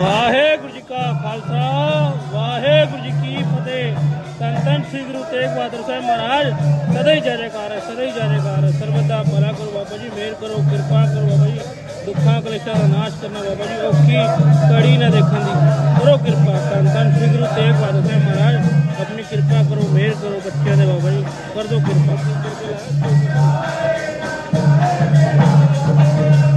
ਵਾਹਿਗੁਰੂ ਜੀ ਕਾ ਖਾਲਸਾ, ਵਾਹਿਗੁਰੂ ਜੀ ਕੀ ਫਤਿਹ। ਧੰਨ ਸ੍ਰੀ ਗੁਰੂ ਤੇਗ ਬਹਾਦਰ ਸਾਹਿਬ ਮਹਾਰਾਜ, ਸਦਾ ਹੀ ਜੈਕਾਰ ਹੈ, ਸਦਾ ਹੀ ਜੈਕਾਰ ਹੈ। ਸਰਬਦਾ ਭਲਾ ਕਰੋ ਬਾਬਾ ਜੀ, ਮਿਹਰ ਕਰੋ, ਕਿਰਪਾ ਕਰੋ ਬਾਬਾ ਜੀ। ਦੁੱਖਾਂ, ਕਲੇਸ਼ਾਂ ਦਾ ਨਾਸ਼ ਕਰਨਾ ਬਾਬਾ ਜੀ, ਔਖੀ ਕੜੀ ਨਾ ਦੇਖਣ ਦੀ। ਕਰੋ ਕਿਰਪਾ, ਧੰਨ ਧੰਨ ਸ੍ਰੀ ਗੁਰੂ ਤੇਗ ਬਹਾਦਰ ਸਾਹਿਬ ਮਹਾਰਾਜ, ਆਪਣੀ ਕਿਰਪਾ ਕਰੋ, ਮਿਹਰ ਕਰੋ ਬੱਚਿਆਂ ਦੇ ਬਾਬਾ ਜੀ। ਕਰ ਦਿਓ ਕਿਰਪਾ। ਫਤਿਹ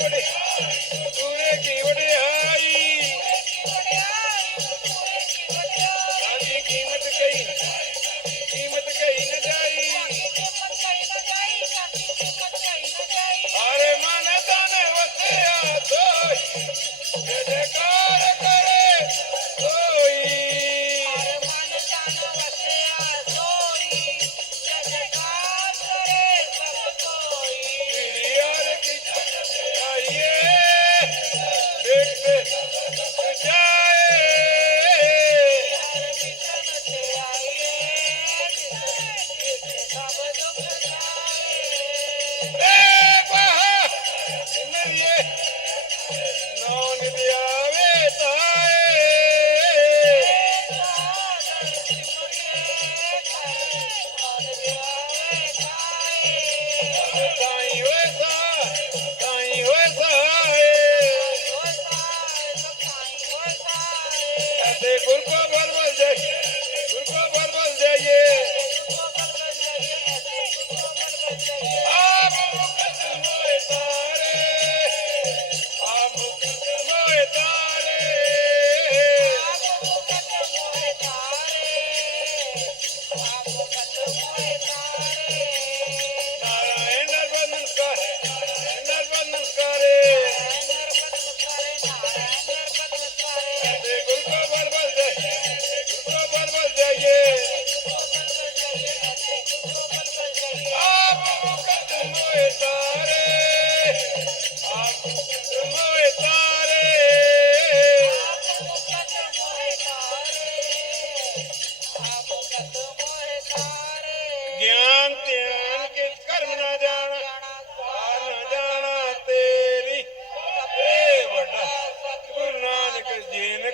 করে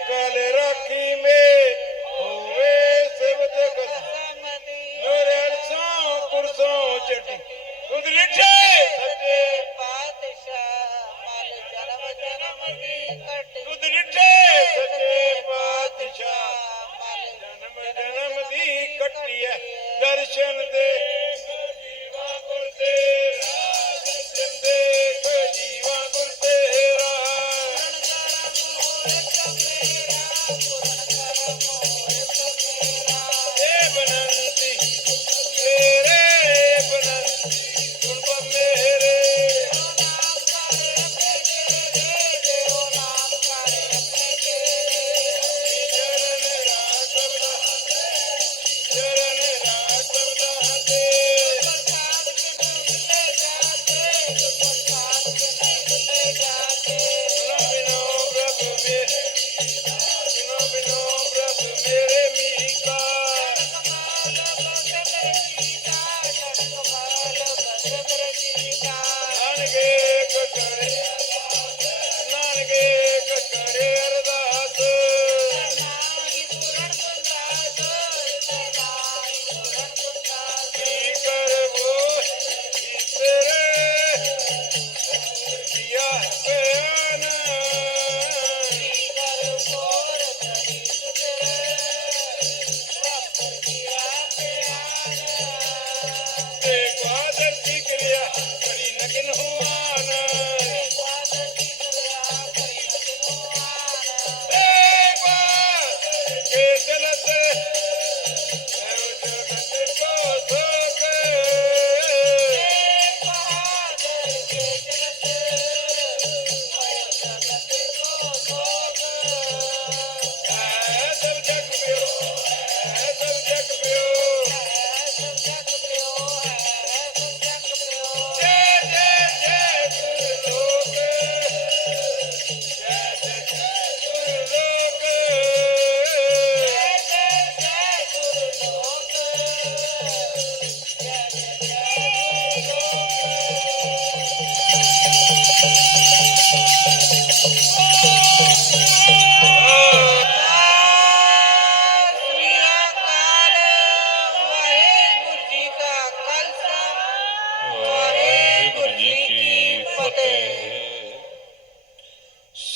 ಕಾಲೇ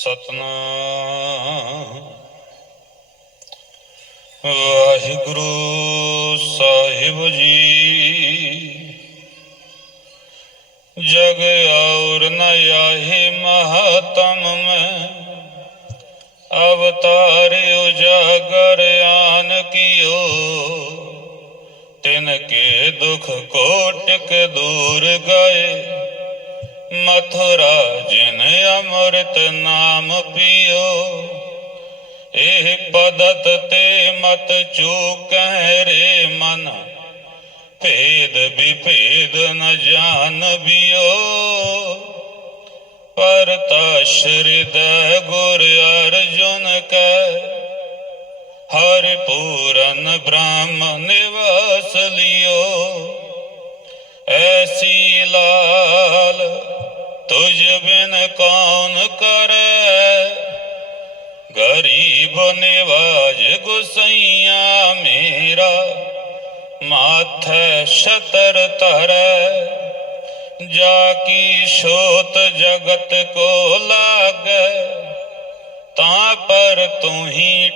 ਸਤਨਾਮ। ਵਾਹਿਗੁਰੂ ਸਾਹਿਬ ਜੀ। ਜਗ ਔਰ ਨ ਆਹੇ ਮਹਤਮ ਮੈਂ। ਅਵਤਾਰ ਉਜਾਗਰ ਆਨ ਕੀਓ। ਤਿਨ ਕੇ ਦੁਖ ਕੋਟਿਕ ਦੂਰ ਗਏ। ਮਥੁਰਾ ਜਿਨ ਅੰਮ੍ਰਿਤ ਨਾਮ ਪੀਓ। ਇਹ ਪਦਤ ਤੇ ਮਤ ਚੂਕੈ ਰੇ ਮਨ। ਭੇਦ ਵਿਭੇਦ ਨ ਜਾਣ ਬਿਓ। ਪਰਤਾ ਸ਼੍ਰਿਦੈ ਗੁਰ ਅਰਜੁਨ ਕੈ ਹਰਿ ਪੂਰਨ ਬ੍ਰਹਮ ਨਿਵਾਸ ਲਿਓ। ਐਸੀ ਲਾਲ ਤੁਝ ਬਿਨ ਕੌਣ ਕਰੈ? ਗਰੀਬ ਨਿਵਾਜ ਗੁਸਈਆ ਮੇਰਾ, ਮਾਥੈ ਛਤਰ ਧਰੈ। ਜਾ ਕੀ ਸ਼ੋਤ ਜਗਤ ਕੋ ਲਾਗੈ, ਤਾਂ ਪਰ ਤੂੰ ਹੀ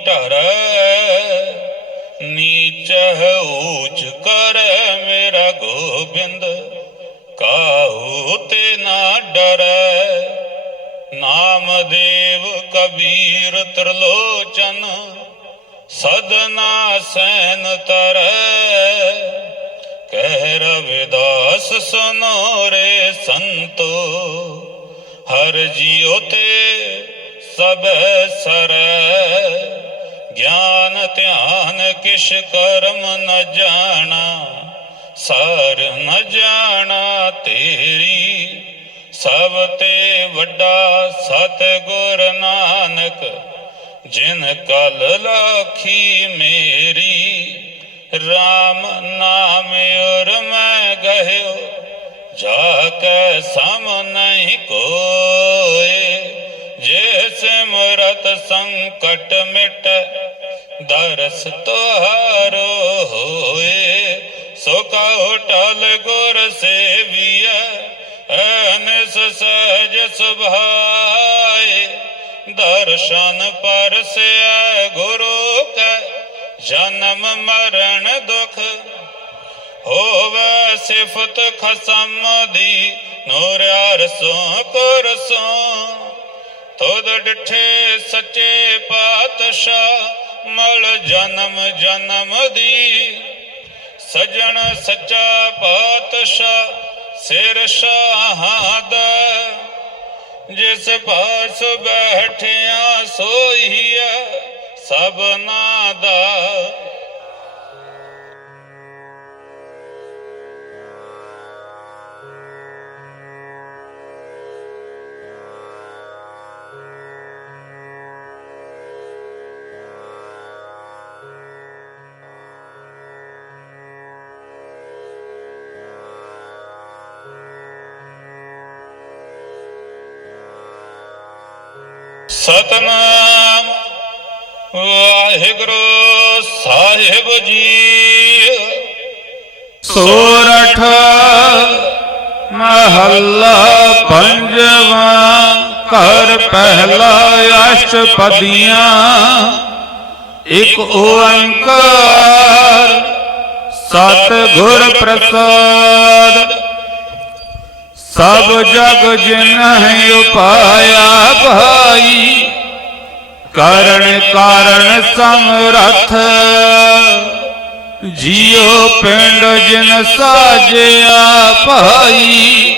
ਕਬੀਰ ਤਰਲੋਚਨ ਸਦਨਾ ਸੈਨ ਤਰੈ। ਕਹਿ ਰਵਿਦਾਸ ਸੁਨੋ ਰੇ ਸੰਤੋ, ਹਰ ਜੀਉ ਤੇ ਸਭ ਸਰੈ। ਗਿਆਨ ਧਿਆਨ ਕਿਛ ਕਰਮ ਨ ਜਾਣਾ, ਸਰ ਨ ਜਾਣਾ ਤੇਰੀ। ਸਭ ਤੇ ਵੱਡਾ ਸਤਗੁਰ ਨਾਨਕ ਜਿਨ ਕਲ ਲਖੀ ਮੇਰੀ RAM ਨਾਮ ਔਰ ਮੈਂ ਗਹਿਓ ਜਾ ਕੇ ਸਮ ਨਹੀਂ ਕੋਏ ਜੇ ਸਿਮਰਤ ਸੰਕਟ ਮਿਟ ਦਰਸ ਤੁਹਾਰੋ ਹੋਏ ਸੋ ਕਹੋ ਟਲ ਗੁਰ ਸੇਵੀਐ ਐਨਸ ਸਹਿਜ ਸੁਭਾਏ ਦਰਸ਼ਨ ਪਰਸਿਐ ਗੁਰੂ ਕੈ, ਜਨਮ ਮਰਨ ਦੁਖ ਹੋਵੇ ਸਿਫਤ ਖਸਮ ਦੀ ਨੂਰਿਆਰ ਸੋ। ਕੁਰਸੋਂ ਤੁਧ ਡਿਠੇ ਸੱਚੇ ਪਾਤਸ਼ਾਹ, ਮਲ ਜਨਮ ਜਨਮ ਦੀ। ਸਜਣ ਸੱਚਾ ਪਾਤਸ਼ਾਹ, ਸਿਰ ਸ਼ਾਹਦ ਜਿਸ ਪਾਸ ਬੈਠਿਆ ਸੋਈਐ ਸਭਨਾ ਦਾ ਸਤਨਾਮ ਵਾਹਿਗੁਰੂ ਸਾਹਿਬ ਜੀ ਸੋਰਠ ਮਹੱਲਾ ਪੰਜਵਾ ਘਰ ਪਹਿਲਾ ਅਸ਼ਟਪਦੀਆਂ ਇੱਕ ਓੰਕਾਰ ਸਤ ਗੁਰ ਪ੍ਰਸਾਦ ਸਭ ਜਗ ਜਿਨ ਉਪਾਇਆ ਭਾਈ, ਕਰਨ ਕਾਰਨ ਸਮਰਥ ਜੀਉ ਪਿੰਡ ਜਿਨ ਸਾਜਿਆ ਭਾਈ,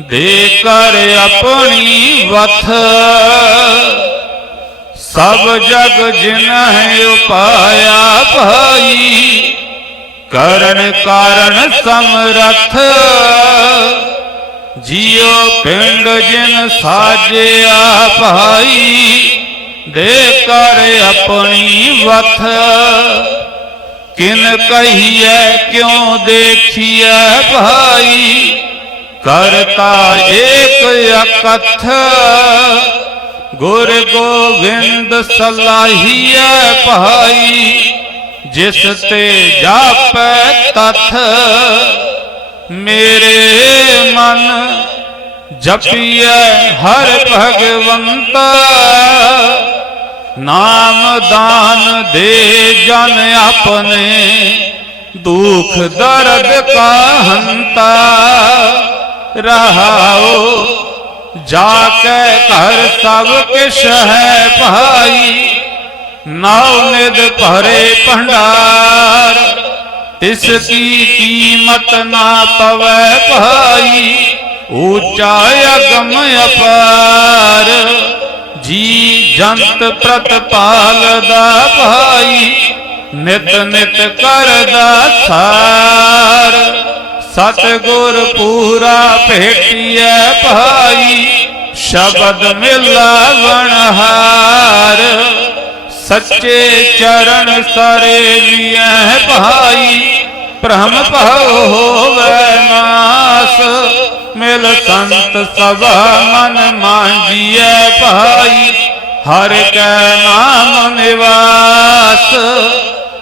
ਦੇ ਕਰ ਆਪਣੀ ਵਥ। ਸਭ ਜਗ ਜਿਨਹਿ ਉਪਾਇਆ ਭਾਈ, ਕਰਨ ਕਾਰਨ ਸਮਰਥ ਜੀਉ ਪਿੰਡ ਜਿਨ ਸਾਜਿਆ ਭਾਈ, ਦੇ ਕਰ ਆਪਣੀ ਵਥ। ਕਿਨ ਕਹੀਐ, ਕਿਉ ਦੇਖੀਐ ਭਾਈ? ਕਰਤਾ ਏਕ ਅਕਥ। ਗੁਰ ਗੋਬਿੰਦ ਸਲਾਹੀਐ ਭਾਈ, ਜਿਸ ਤੇ ਜਾਪੈ ਤਥ। ਮੇਰੇ ਮਨ ਜਪੀਐ ਹਰ ਭਗਵੰਤਾ। ਨਾਮ ਦਾਨ ਦੇ ਜਨ ਆਪਣੇ, ਦੁਖ ਦਰਦ ਕਾ ਰਹਾਓ ਜਾ ਕੇ ਘਰ ਸਭ ਕਿਛ ਹੈ ਭਾਈ। ਨਾਉ ਨਿਦ ਭਰੇ ਭੰਡਾਰ। ਤਿਸ ਕੀ ਕੀਮਤ ਨਾ ਪਵੈ ਭਾਈ, ਊਚਾ ਅਗਮ ਅਪਾਰ। ਜੀ ਜੰਤ ਪ੍ਰਤਪਾਲ ਦਾ ਭਾਈ, ਨਿਤ ਨਿਤ ਕਰਦਾ ਸਾਰ। ਸਤਿਗੁਰ ਪੂਰਾ ਭੇਟੀਐ ਭਾਈ, ਸ਼ਬਦ ਮਿਲਾਵਣਹਾਰ। ਸੱਚੇ ਚਰਨ ਸਾਰੇ ਸਰੇਵੀਐ ਭਾਈ, ਭ੍ਰਮ ਭਉ ਹੋਵੈ ਨਾਸ। ਮਿਲ ਸੰਤ ਸਭਾ ਮਨ ਮਾਂਜੀਐ ਭਾਈ, ਹਰ ਕੈ ਨਾਮ ਨਿਵਾਸ।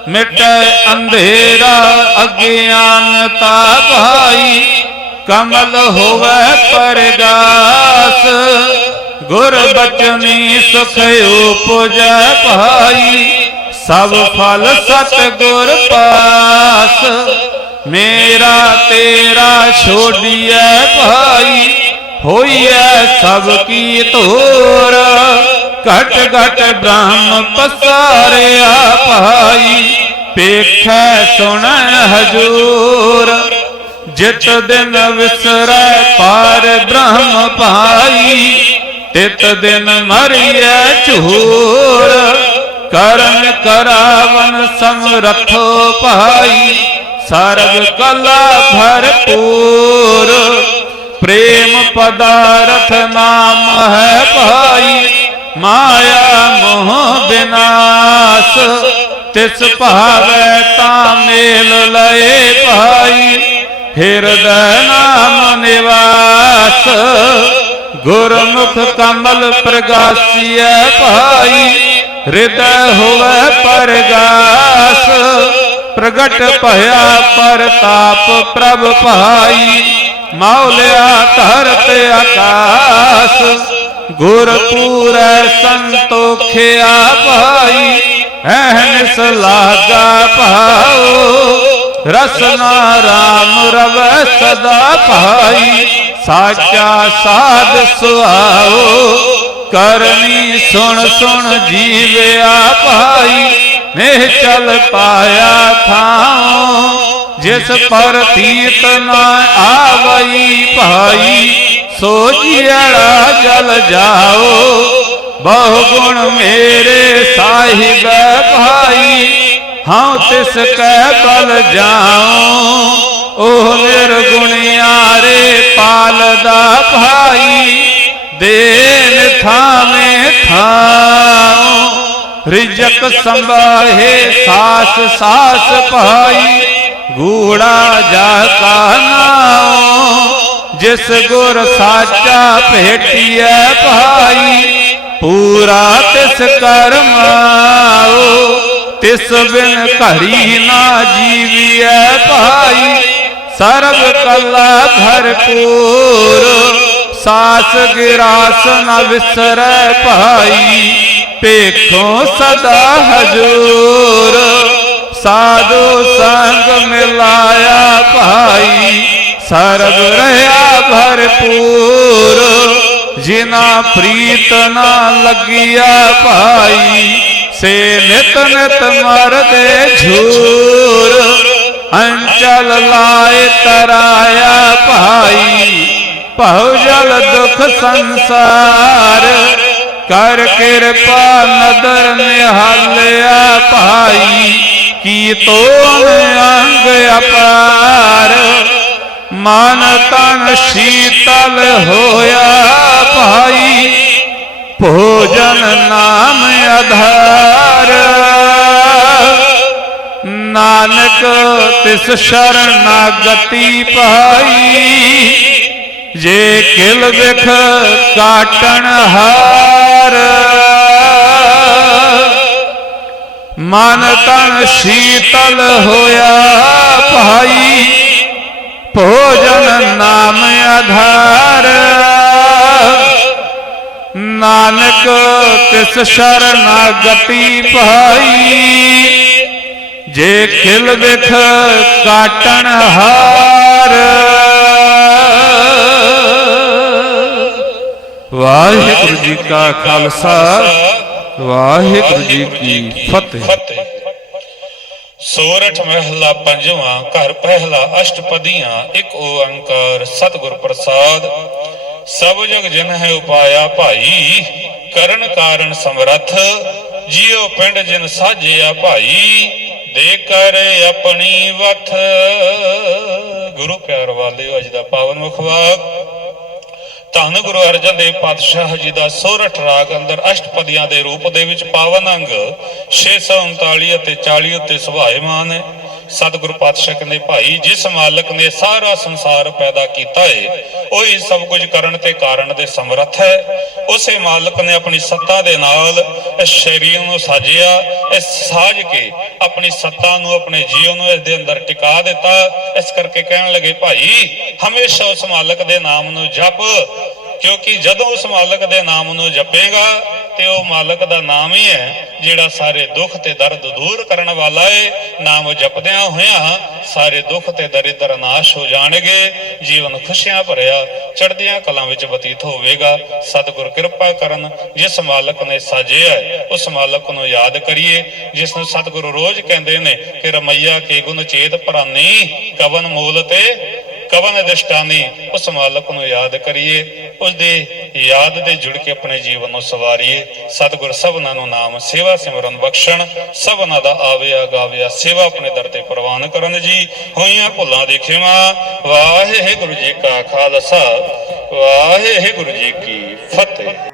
ਮਿਟੈ ਅੰਧੇਰਾ ਅਗਿਆਨਤਾ ਭਾਈ, ਕਮਲ ਹੋਵੇ ਪਰਗਾਸ। ਗੁਰ ਬਚਨੀ ਸੁਖ ਉਪਜੈ ਭਾਈ ਸਭ ਫਲ ਸਤ ਗੁਰ ਪਾਸ। ਮੇਰਾ ਤੇਰਾ ਛੋਡੀਐ ਭਾਈ। ਹੋਈਐ ਸਭ ਕੀ ਧੂਰ। ਘਟ ਘਟ ਬ੍ਰਹਮ ਪਸਾਰਿਆ ਭਾਈ। ਪੇਖੈ ਸੁਣਨ ਹਜੂਰ। ਜਿਤ ਦਿਨ ਵਿਸਰੈ ਪਾਰ ਬ੍ਰਹਮ ਭਾਈ। ਤਿਤ ਦਿਨ ਮਰੀਐ ਝੂਰ ਕਰਨ ਕਰਾਵਨ ਸਮਰਥੋ ਭਾਈ, ਸਰਬ ਕਲਾ ਭਰਪੂਰ। ਪ੍ਰੇਮ ਪਦਾਰਥ ਨਾਮ ਹੈ ਭਾਈ, ਮਾਇਆ ਮੋਹ ਬਿਨਾਸ਼। ਤਿਸ ਭਾਵੈ ਤਾਂ ਮੇਲ ਲਏ ਭਾਈ, ਹਿਰਦੈ ਨਾਮ ਨਿਵਾਸ। ਗੁਰਮੁਖ ਕਮਲ ਪ੍ਰਗਾਸੀਐ ਭਾਈ, ਹਿਰਦੈ ਹੋਵੈ ਪਰਗਾਸ। ਪ੍ਰਗਟ ਭਇਆ ਪਰਤਾਪ ਪ੍ਰਭ ਭਾਈ, ਮੌਲਿਆ ਧਰਤ ਆਕਾਸ। ਗੁਰ ਪੂਰੈ ਸੰਤੋਖਿਆ ਭਾਈ ਐਹਨਿਸ ਲਾਗਾ ਭਾਉ। ਰਸਨਾ ਰਾਮ ਰਵ ਸਦਾ ਭਾਈ ਸਾਚਾ ਸਾਧ ਸੁਆਓ ਕਰਨੀ ਸੁਣ ਸੁਣ ਜੀਵਿਆ ਭਾਈ ਨੇਹ ਚਲ ਪਾਇਆ ਥਾਉ, ਜਿਸ ਪਰ ਤੀਤ ਨਾ ਆਵਈ ਭਾਈ ਸੋ ਜੀੜਾ ਜਲ ਜਾਓ, ਬਹੁ ਗੁਣ ਮੇਰੇ ਸਾਹਿਬ ਭਾਈ ਹਾਂ ਤਿਸ ਕੈ ਬਲ ਜਾਉ। ਉਹ ਨਿਰਗੁਣਿਆਰੇ ਪਾਲਦਾ ਭਾਈ ਦੇਨ ਥਾਵੇਂ ਥਾਉ। ਰਿਜਕ ਸੰਭਾਹੇ ਸਾਸ ਸਾਸ ਭਾਈ, ਗੂੜਾ ਜਾ ਕਾ ਨਾਉ। ਜਿਸ ਗੁਰ ਸਾਚਾ ਭੇਟੀਐ ਭਾਈ, ਪੂਰਾ ਤਿਸ ਕਰਮਾਓ ਤਿਸ ਬਿਨ ਘੜੀ ਨਾ ਜੀਵੀਐ ਭਾਈ ਸਰਬ ਕਲਾ ਭਰਪੂਰ, ਸਾਸ ਗਿਰਾਸ ਨ ਵਿਸਰੈ ਭਾਈ ਪੇਖੋਂ ਸਦਾ ਹਜੂਰ। ਸਾਧੂ ਸੰਗ ਮਿਲਾਇਆ ਭਾਈ, ਸਰਬ ਰਹਾ ਭਰਪੂਰ। ਜਿਨਾ ਪ੍ਰੀਤ ਨਾ ਲੱਗਿਆ ਭਾਈ, ਸੇ ਨਿਤ ਨਿਤ ਮਰਦੇ ਝੂਰ। ਅੰਚਲ ਲਾਏ ਤਰਾਇਆ ਭਾਈ, ਭਉ ਜਲ ਦੁਖ ਸੰਸਾਰ। ਕਰ ਕਿਰਪਾ ਨਦਰ ਨਿਹਾਲਿਆ ਭਾਈ, ਕੀ ਤੋਨ ਅੰਗ ਅਪਾਰ। ਮਨ ਤਨ ਸ਼ੀਤਲ ਹੋਇਆ ਭਾਈ, ਭੋਜਨ ਨਾਮ ਆਧਾਰ। ਨਾਨਕ, ਤਿਸ ਸ਼ਰਨਾਗਤੀ ਪਾਈ। ਜੇ ਕਿਲ ਵਿਖ ਕਾਟਣ ਹਾਰ, ਮਨ ਤਨ ਸ਼ੀਤਲ ਹੋਇਆ ਭਾਈ। ਭੋਜਨ ਨਾਮ ਆਧਾਰ, ਨਾਨਕ, ਤਿਸ ਸ਼ਰਨਾਗਤੀ ਭਾਈ ਜੇ ਖਿਲ ਵਿਖ ਕਾਟਣ ਹਾਰ। ਵਾਹਿਗੁਰੂ ਜੀ ਕਾ ਖਾਲਸਾ, ਵਾਹਿਗੁਰੂ ਜੀ ਕੀ ਫਤਿਹ। ਸੋਰਠ ਮਹਿਲਾ ਪੰਜਵਾਂ, ਘਰ ਪਹਿਲਾ ਅਸ਼ਟਪਦੀਆਂ, ਇੱਕ ਓੰਕਾਰ ਸਤਿਗੁਰ ਪ੍ਰਸਾਦ। ਸਭ ਜਗ ਜਨ ਹੈ ਉਪਾਇਆ ਭਾਈ, ਕਰਨ ਕਾਰਨ ਸਮਰੱਥ, ਜਿਉ ਪਿੰਡ ਜਿਨ ਸਾਜਿਆ ਭਾਈ। ਦੇ ਕਰ ਆਪਣੀ ਵਥ ਗੁਰੂ ਪਿਆਰ ਵਾਲਿਓ ਅੱਜ ਦਾ ਪਾਵਨ ਮੁਖਵਾਕ ਧੰਨ ਗੁਰੂ ਅਰਜਨ ਦੇਵ ਪਾਤਸ਼ਾਹ ਜੀ ਦਾ ਸੋਰਠ ਰਾਗ ਅੰਦਰ ਅਸ਼ਟਪਦੀਆਂ ਦੇ ਰੂਪ ਦੇ ਵਿੱਚ ਪਾਵਨ ਅੰਗ 639 ਅਤੇ 40 ਉੱਤੇ ਸੁਭਾਏਮਾਨ ਹੈ। ਸਤਿਗੁਰੂ ਪਾਤਸ਼ਾਹ ਕਹਿੰਦੇ, ਭਾਈ, ਜਿਸ ਮਾਲਕ ਨੇ ਸਾਰਾ ਸੰਸਾਰ ਪੈਦਾ ਕੀਤਾ ਹੈ ਉਹ ਹੀ ਸਭ ਕੁਝ ਕਰਨ ਤੇ ਕਾਰਨ ਦੇ ਸਮਰੱਥ ਹੈ। ਉਸੇ ਮਾਲਕ ਨੇ ਆਪਣੀ ਸੱਤਾ ਦੇ ਨਾਲ ਇਸ ਸਰੀਰ ਨੂੰ ਸਾਜਿਆ, ਇਸ ਸਾਜ ਕੇ ਆਪਣੀ ਸੱਤਾ ਨੂੰ ਆਪਣੇ ਜੀਵ ਨੂੰ ਇਸ ਦੇ ਅੰਦਰ ਟਿਕਾ ਦਿੱਤਾ। ਇਸ ਕਰਕੇ ਕਹਿਣ ਲੱਗੇ, ਭਾਈ, ਹਮੇਸ਼ਾ ਉਸ ਮਾਲਕ ਦੇ ਨਾਮ ਨੂੰ ਜਪ, ਕਿਉਂਕਿ ਜਦੋਂ ਉਸ ਮਾਲਕ ਦੇ ਨਾਮ ਨੂੰ ਜਪੇਗਾ ਤੇ ਉਹ ਮਾਲਕ ਦਾ ਨਾਮ ਹੀ ਹੈ, ਜਿਹੜਾ ਸਾਰੇ ਦੁੱਖ ਤੇ ਦਰਦ ਦੂਰ ਕਰਨ ਵਾਲਾ ਹੈ ਨਾਮ ਜਪਦਿਆਂ ਹੋਇਆਂ ਸਾਰੇ ਦੁੱਖ ਤੇ ਦਰਿਦਰ ਨਾਸ਼ ਹੋ ਜਾਣਗੇ। ਜੀਵਨ ਖੁਸ਼ੀਆਂ ਭਰਿਆ, ਚੜ੍ਹਦੀਆਂ ਕਲਾਂ ਵਿੱਚ ਬਤੀਤ ਹੋਵੇਗਾ। ਸਤਿਗੁਰ ਕਿਰਪਾ ਕਰਨ, ਜਿਸ ਮਾਲਕ ਨੇ ਸਾਜਿਆ ਉਸ ਮਾਲਕ ਨੂੰ ਯਾਦ ਕਰੀਏ। ਜਿਸ ਨੂੰ ਸਤਿਗੁਰੂ ਰੋਜ਼ ਕਹਿੰਦੇ ਨੇ ਕਿ ਰਮਈਆ ਕੇ ਗੁਣ ਚੇਤ ਭਰਾਨੀ, ਕਵਨ ਮੂਲ ਤੇ ਕਵਨ ਦਿਸ਼ਟਾਨੀ ਉਸ ਮਾਲਕ ਨੂੰ ਯਾਦ ਕਰੀਏ ਉਸ ਦੇ ਯਾਦ ਦੇ ਜੁੜ ਕੇ ਆਪਣੇ ਜੀਵਨ ਨੂੰ ਸਵਾਰੀਏ। ਸਤਿਗੁਰ ਸਭਨਾਂ ਨੂੰ ਨਾਮ ਸੇਵਾ ਸਿਮਰਨ ਬਖਸ਼ਣ, ਸਭਨਾਂ ਦਾ ਆਵਿਆ ਗਾਵਿਆ ਸੇਵਾ ਆਪਣੇ ਦਰ ਤੇ ਪ੍ਰਵਾਨ ਕਰਨ ਜੀ। ਹੋਈਆਂ ਭੁੱਲਾਂ ਦੀ ਖਿਮਾ ਵਾਹਿਗੁਰੂ ਜੀ ਕਾ ਖਾਲਸਾ ਵਾਹਿਗੁਰੂ ਜੀ ਕੀ ਫਤਿਹ।